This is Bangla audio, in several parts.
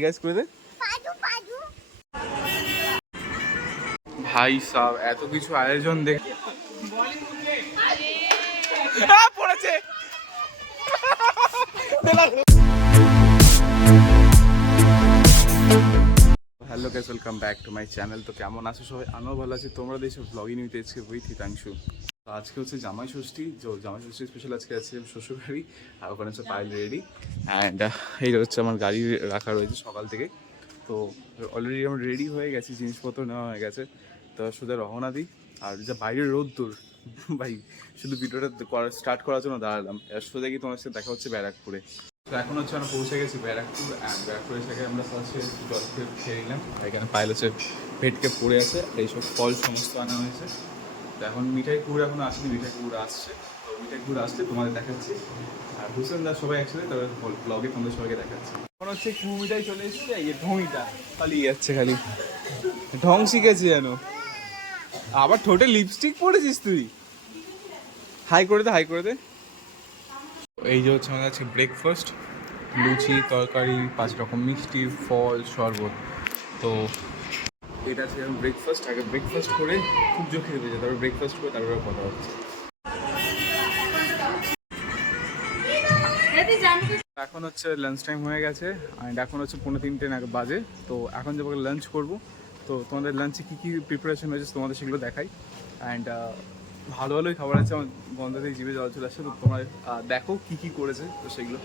गाइस করে দে ভাই সাহেব এত কিছু আয়োজন দেখ পড়েছে hello guys welcome back to my channel. তো কেমন আছো সবাই? আমিও ভালো আছি। তোমরা দেখছো blogging with SK with Hitanshu. তো আজকে হচ্ছে জামাই ষষ্ঠী। জামাই ষষ্ঠী স্পেশাল আজকে আছে শ্বশুর বাড়ি, আর ওখানে হচ্ছে পায়েল রেডি অ্যান্ড এই হচ্ছে আমার গাড়ি রাখা রয়েছে সকাল থেকে। তো অলরেডি আমরা রেডি হয়ে গেছি, জিনিসপত্র নেওয়া হয়ে গেছে। তো সোজা রওনা দিই। আর যা বাইরের রোদ্দুর ভাই, শুধু ভিডিওটা স্টার্ট করার জন্য দাঁড়ালাম। আর সোজা গিয়ে তোমার সাথে দেখা হচ্ছে ব্যারাকপুরে। তো এখন হচ্ছে আমরা পৌঁছে গেছি ব্যারাকপুর। ব্যারাকপুর এসে আমরা ফার্স্টে একটু জল খেয়ে নিলাম। এখানে পায়েল হচ্ছে ভেটকে পড়ে আছে, এইসব ফল সমস্ত আনা হয়েছে। তো এখন মিঠাই কুড় এখনো আসেনি, মিঠাই কুড় আসছে। তো মিঠাই কুড় আসছে তোমাদের দেখাচ্ছি। আর হুসেন দা সবাই একসাথে তবে ব্লগে তোমাদের সবাইকে দেখাচ্ছি। এখন হচ্ছে কুড় মিঠাই চলে এসছে। এই ঢংইটা পালিয়ে যাচ্ছে, খালি ঢং শিখেছে যেন। আবার ঠোঁটে লিপস্টিক পরেছিস তুই? হাই করে দে, হাই করে দে। এই যে হচ্ছে আমাদের আছে ব্রেকফাস্ট, লুচি, তরকারি, 5 রকম মিষ্টি, ফল, শরবত। তো এটা আছে ব্রেকফাস্ট। আগে ব্রেকফাস্ট করে খুব জোর খেয়ে দিয়েছে, তারপর ব্রেকফাস্ট করে তারপরে কথা হচ্ছে। এখন হচ্ছে লাঞ্চ টাইম হয়ে গেছে অ্যান্ড এখন হচ্ছে 2:45 বাজে। তো এখন যাবো লাঞ্চ করবো। তো তোমাদের লাঞ্চে কী কী প্রিপারেশন হয়েছে তোমাদের সেগুলো দেখাই। অ্যান্ড ভালো ভালোই খাবার আছে, আমার বন্ধ থেকে জিভে জল চলে আসছে। তো তোমরা দেখো কী কী করেছে তো সেগুলো।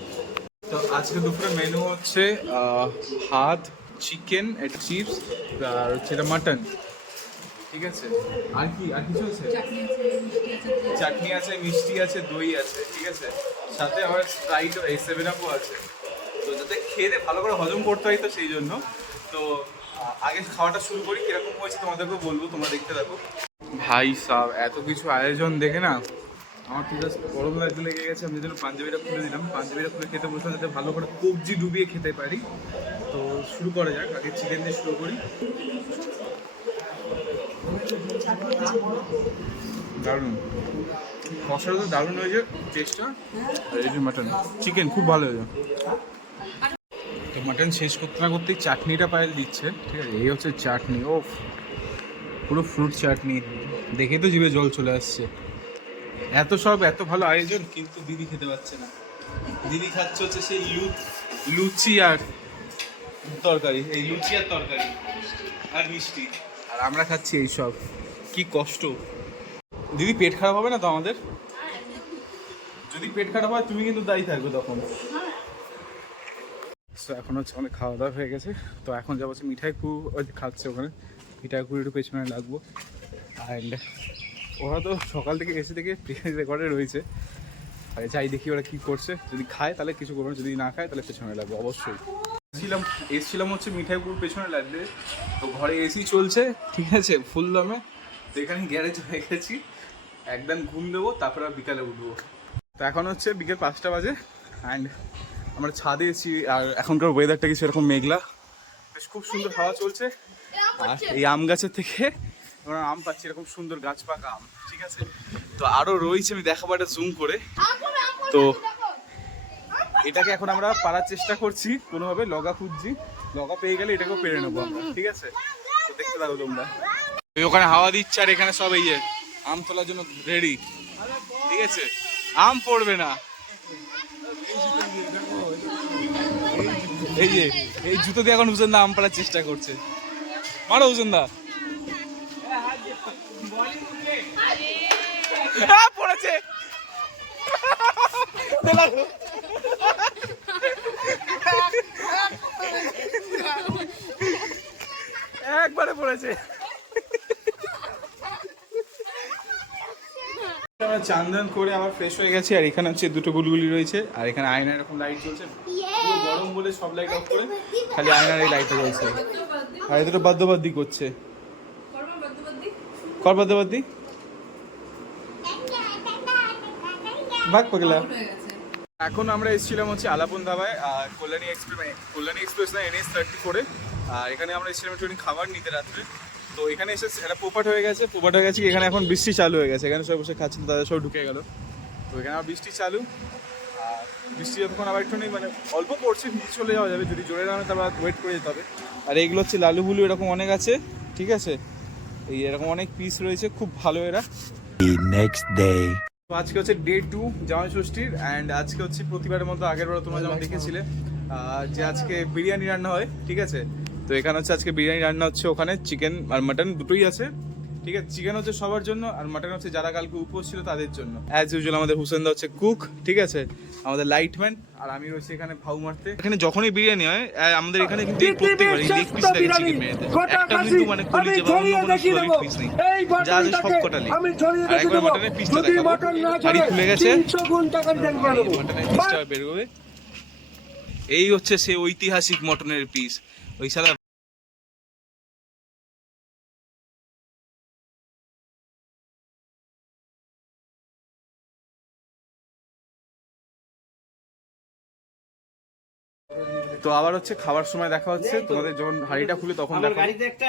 তো আজকে দুপুরে মেনু হচ্ছে ভাত, চিকেন, একটা চিপস, আর হচ্ছে এটা মাটন। ঠিক আছে, আর কি আর কিছু আছে? চাটনি আছে, মিষ্টি আছে, দই আছে। ঠিক আছে, সাথে আবার স্প্রাইট ও 7-আপও আছে। তো যাতে খেয়ে ভালো করে হজম করতে হয়, তো সেই জন্য। তো আগে খাওয়াটা শুরু করি, কিরকম হয়েছে তোমাদেরকে বলবো, তোমরা দেখতে থাকো। ভাই সাহেব এত কিছু আয়োজন দেখে না আমার তো জাস্ট গরম লাগতে লেগে গেছে। আমি জন্য পাঞ্জাবিটা খুলে দিলাম। পাঞ্জাবিটা খুলে খেতে বসলাম যাতে ভালো করে কবজি ডুবিয়ে খেতে পারি। তো শুরু করা যাক, আগে চিকেন দিয়ে শুরু করি। দারুণ মশলা, তো দারুণ হয়েছে টেস্টটা। আর এই যে মাটন, চিকেন খুব ভালো হয়েছে। তো মাটন শেষ করতে না করতেই চাটনিটা পায়েল দিচ্ছে। ঠিক আছে, এই হচ্ছে চাটনি। ও পুরো ফ্রুট চাটনি, দেখে তো জিভে জল চলে আসছে। এত সব এত ভালো আয়োজন, কিন্তু দিদি খেতে পাচ্ছে না। দিদি খাচ্ছে হচ্ছে সেই লুচি আর তরকারি, এই লুচি আর তরকারি আর মিষ্টি, আর আমরা খাচ্ছি এইসব। কি কষ্ট। দিদি পেট খারাপ হবে না তো আমাদের? যদি পেট খারাপ হয় তুমি কিন্তু দায়ী থাকবে তখন। তো এখন হচ্ছে আমাদের খাওয়া দাওয়া হয়ে গেছে। তো এখন যাবো হচ্ছে মিঠাই খাচ্ছে ওখানে। মিঠাই একটু পেছনে লাগবো। অ্যান্ড ওরা তো সকাল থেকে এসে থেকে রেকর্ডে রয়েছে। আর যাই দেখি ওরা কী করছে। যদি খায় তাহলে কিছু করবে, যদি না খায় তাহলে পেছনে লাগবে অবশ্যই। এসছিলাম হচ্ছে মিঠাইপুর পেছনে লাগবে। তো ঘরে এসি চলছে, ঠিক আছে, ফুল দমে। তো এখানে গ্যারেজ হয়ে গেছি, একদম ঘুম দেবো, তারপরে বিকালে উঠবো। তো এখন হচ্ছে বিকেল 5টা বাজে অ্যান্ড আমরা ছাদে এসেছি। আর এখনকার ওয়েদারটা কিছু এরকম মেঘলা, বেশ খুব সুন্দর হাওয়া চলছে। আর এই আম গাছের থেকে আমরা আম পাচ্ছি, এরকম সুন্দর গাছ পাকা আম। ঠিক আছে, তো আরও রয়েছে, আমি দেখাবো একটা জুম করে। তো এটাকে এখন আমরা পারার চেষ্টা করছি কোনোভাবে, লগা খুঁজছি। লগা পেয়ে গেলে এটাকেও পেরে নেবো আমরা। ঠিক আছে, তো দেখতে থাকো তোমরা। ওখানে হাওয়া দিচ্ছে আর এখানে সব এই যে আম তোলার জন্য রেডি। ঠিক আছে, আম পড়বে না। এই যে এই জুতো দিয়ে এখন হুসেন দা আম পাড়ার চেষ্টা করছে। মারো হুসেন দা। পড়েছে, একবারে পড়েছে। আমরা চান্দন করে আবার ফ্রেশ হয়ে গেছি। আর এখানে হচ্ছে দুটো গুলগুলি রয়েছে, আর এখানে আয়নার এরকম লাইট জ্বলছে। পুরো গরম বলে সব লাইট অফ করে খালি আয়নার এই লাইটটা জ্বলছে। আর এই দুটো বাদ্যবাদ্যি করছে। কর বাদ্যবাদ্যি, ভাগ পাগলা। এখন আমরা এসেছিলাম হচ্ছে আলাপন ধাবায়, কল্যাণী এক্সপ্রেস না NH-34। আর এখানে আমরা এসেছিলাম একটু খাবার নিতে রাত্রে। তো এখানে এসে একটা পোপাট হয়ে গেছে। এখানে এখন বৃষ্টি চালু হয়ে গেছে। এখানে সব বসে খাচ্ছে, তাদের সব ঢুকে গেল। তো এখানে আমার বৃষ্টি চালু। আর বৃষ্টি যতক্ষণ আবার একটু নেই মানে অল্প পড়ছে, ভিজে চলে যাওয়া যাবে, যদি জোরে না হয় তারপর ওয়েট করে যেতে হবে। আর এইগুলো হচ্ছে লালু বুলু, এরকম অনেক আছে, ঠিক আছে, এই এরকম অনেক পিস রয়েছে, খুব ভালো এরা। নেক্সট ডে তো আজকে হচ্ছে ডে 2 জামাই ষষ্ঠীর, অ্যান্ড আজকে হচ্ছে প্রতিবারের মতো আগের বার তোমরা যেমন দেখেছিলে যে আজকে বিরিয়ানি রান্না হয়, ঠিক আছে। তো এখানে হচ্ছে আজকে বিরিয়ানি রান্না হচ্ছে, ওখানে চিকেন আর মাটন দুটোই আছে, ঠিক আছে। চিকেন হচ্ছে সবার জন্য, আর মাটন হচ্ছে যারা কালকে উপোস ছিল তাদের জন্য। অ্যাজ ইউজুয়াল আমাদের হুসেনদা হচ্ছে কুক, ঠিক আছে, আমাদের লাইটম্যান, আর আমি রয়েছি এখানে ভাউ মারতে। এখানে যখনই বিরিয়ানি হয় আমাদের এখানে কিন্তু প্রত্যেকবার লেগ পিস থাকে চিকেন বিরিয়ানিতে, একটা কিন্তু মানে কলিজা বা অন্য কোনো সলিড পিস নেই, যা আছে সব কটা লেগ। আর একবার মাটনের পিসটা দেখাবো, হাড়ি খুলে গেছে, মাটনের পিসটা বের হবে। এই হচ্ছে সে ঐতিহাসিক মটনের পিস, ওই সালা তো আবার হচ্ছে খাবার সময় দেখা হচ্ছে তোমাদের, যখন হাড়িটা খুলে তখন দেখো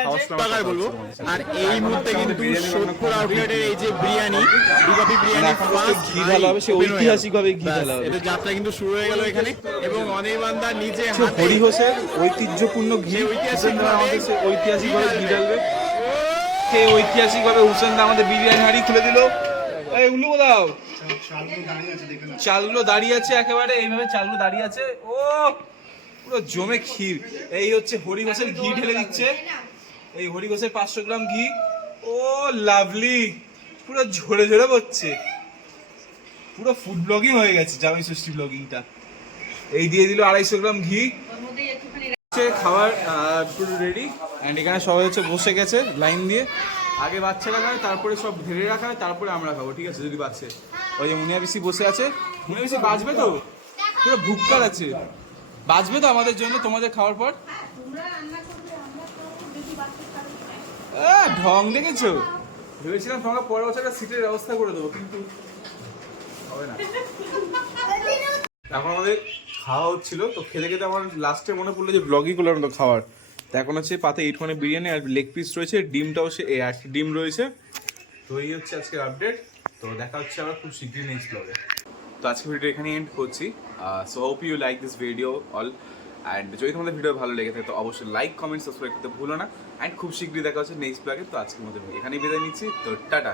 খাওয়ার সময় বলবো। আর এই মুহূর্তে কিন্তু সোদপুর আউটলেটের এই যে বিরিয়ানি, দুগাপি বিরিয়ানি ফার্স্ট ঘি ঢালা হবে, সে ঐতিহাসিক ভাবে ঘি ঢালা হবে। এদের যাত্রা কিন্তু শুরু হয়ে গেল এখানে, এবং অনির্বাণদা নিজে হরি হোসের ঐতিহ্যপূর্ণ ঘি, হুসেনদা আমাদের সে ঐতিহাসিক ভাবে ঘি ঢালবে। সেই ঐতিহাসিক ভাবে হুসেনদা আমাদের বিরিয়ানি হাড়ি খুলে দিল। এই উল্লু দাও, চালগুলো দাঁড়িয়ে আছে একেবারে এইভাবে, চালগুলো দাঁড়িয়ে আছে, ও পুরো জমে ক্ষীর। এই হচ্ছে হরি ঘোষের ঘি ঢেলে দিচ্ছে, এই হরি ঘোষের 500 গ্রাম ঘি, ও লাভলি, পুরো ঝরে ঝরে পড়ছে, পুরো ফুড ব্লগিং হয়ে গেছে জামাই ষষ্ঠী ব্লগিংটা। এই দিয়ে দিল 250 গ্রাম ঘি। খাবার পুরো রেডি, অ্যান্ড এখানে সবাই হচ্ছে বসে গেছে লাইন দিয়ে। আগে বাচ্চারা খায়, তারপরে সব ঢেলে রাখা হয়, তারপরে আমরা খাবো, ঠিক আছে, যদি বাচ্চে। ওই যে মুনিয়া পিসি বসে আছে, মুনিয়া পিসি বাঁচবে তো, পুরো ভুক্কার আছে, বাঁচবে তো আমাদের জন্য তোমাদের খাওয়ার পর। ঢং দেখেছো, ভেবেছিলাম তোমাকে পরের বছর একটা সিটের ব্যবস্থা করে দেবো, কিন্তু হবে না। এখন আমাদের খাওয়া হচ্ছিল, তো খেতে খেতে আমার লাস্টে মনে পড়লো যে ব্লগই করলাম তো খাওয়ার। তো এখন হচ্ছে পাতে 8 মানে বিরিয়ানি আর লেগ পিস রয়েছে, ডিমটাও সে ডিম রয়েছে। তো এই হচ্ছে আজকের আপডেট, তো দেখা হচ্ছে আবার খুব শীঘ্রই নেক্সট ব্লগে। তো আজকে ভিডিও এখানে এন্ড করছি। So hope you like this video all, and যদি তোমাদের ভিডিও ভালো লেগে থাকে তো অবশ্যই লাইক কমেন্ট সাবস্ক্রাইব করতে ভুলো না। অ্যান্ড খুব শীঘ্রই দেখা হচ্ছে নেক্সট ব্লগে। তো আজকের মতো এখানেই বিদায় নিচ্ছি, তো টাটা।